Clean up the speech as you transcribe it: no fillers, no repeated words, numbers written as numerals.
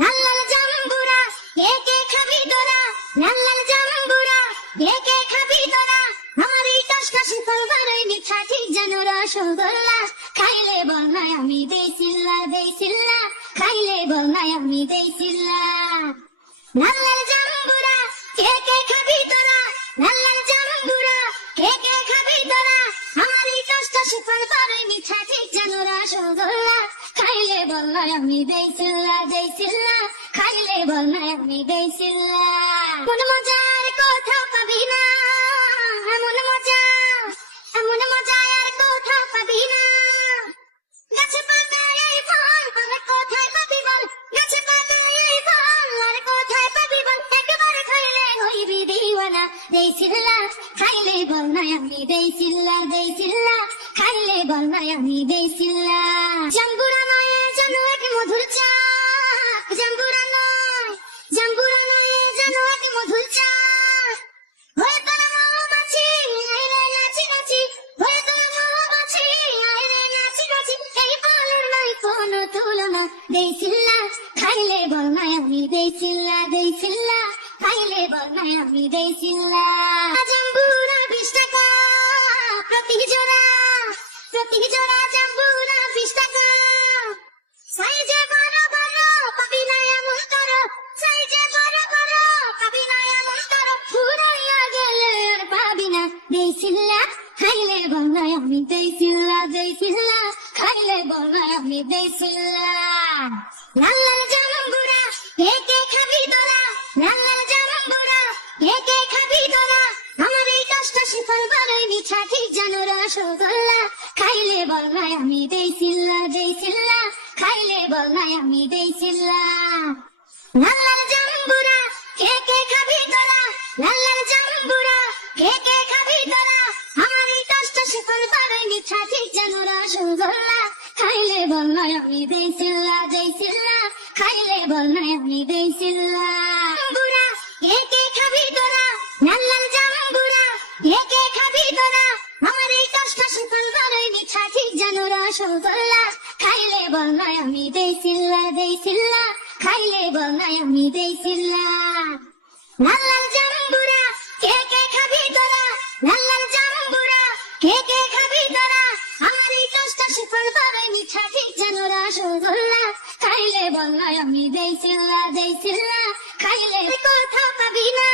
লাল লাল জাম্বুরা কে কে খাবি তোরা, লাল লাল জাম্বুরা কে কে খাবি তোরা, আমার এই টসটসে ফল বড়ই মিঠা ঠিক যেন রসগোল্লা, খাইলে বল না আমি দেই সিল্লা দেই সিল্লা, খাইলে বল না আমি দেই সিল্লা। লাল লাল জাম্বুরা কে কে খাবি তোরা, লাল লাল জাম্বুরা কে কে খাবি তোরা, আমার এই টসটসে ফল বড়ই মিঠা ঠিক যেন রসগোল্লা, খাইলে বল না আমি দেই সিল্লা দেই সিল্লা, খাইলে বল না আমি দেই সিল্লা। মন মজার কোথাও পাবি না, এমন মজা আর কোথাও পাবি না, গাছে পাতা এই ফল আর কোথায় পাবি বল, গাছে পাতা এই ফল আর কোথায় পাবি বল, একবার খাইলে হইবি দিওয়ানা, দেই সিল্লা খাইলে বল না আমি দেই সিল্লা দেই সিল্লা, খাইলে বল না আমি দেই সিল্লা। জাম্বুরা নয় যেন এক মধুর চাক, জাম্বুরা নয় যেন এক মধুর চাক, হয়ে তোরা মৌমাছি আয় রে নাচি নাচি, হয়ে তোরা মৌমাছি আয় রে নাচি নাচি, এই ফলের নাই কোনো তুলনা, দেই সিল্লা খাইলে বল না আমি দেই সিল্লা দেই সিল্লা, খাইলে বল না আমি দেই সিল্লা। জাম্বুরা 20 টাকা প্রতি জোড়া, প্রতি জোড়া জাম্বুরা 20 টাকা, সাইজে বড় বড় পাবি না এমন করো, সাইজে বড় বড় পাবি না এমন করো, ফুরাইয়া গেলে আর পাবি না, দেই সিল্লা খাইলে বল না আমি দেই সিল্লা দেই সিল্লা, খাইলে বল না আমি দেই সিল্লা। লাল লাল জাম্বুরা কে কে খাবি তোরা, লাল লাল জাম্বুরা কে কে খাবি তোরা, আমার এই টসটসে ফল বড়ই মিঠা ঠিক যেন রসগোল্লা, খাইলে বল না আমি দেই সিল্লা দেই সিল্লা, খাইলে বল না আমি দেই সিল্লা। লাল লাল জাম্বুরা কে কে খাবি তোরা, লাল লাল জাম্বুরা কে কে খাবি তোরা, আমার এই টসটসে ফল বড়ই মিঠা ঠিক যেন রসগোল্লা, খাইলে বল না আমি দেই সিল্লা দেই সিল্লা, খাইলে বল না আমি দেই সিল্লা। জাম্বুরা কে কে খাবি তোরা, লাল লাল জাম্বুরা কে কে খাবি তোরা, আমার এই টসটসে ফল বড়ই মিঠা ঠিক যেন রসগোল্লা, খাইলে বল না আমি দেই সিল্লা দেই সিল্লা, খাইলে বল না আমি দেই সিল্লা। লাল লাল জাম্বুরা কে কে খাবি তোরা, লাল লাল জাম্বুরা কে কে খাবি তোরা, আমার এই টসটসে ফল বড়ই মিঠা ঠিক যেন রসগোল্লা, খাইলে বল না আমি দেই সিল্লা দেই সিল্লা, খাইলে কোথাও পাবি না।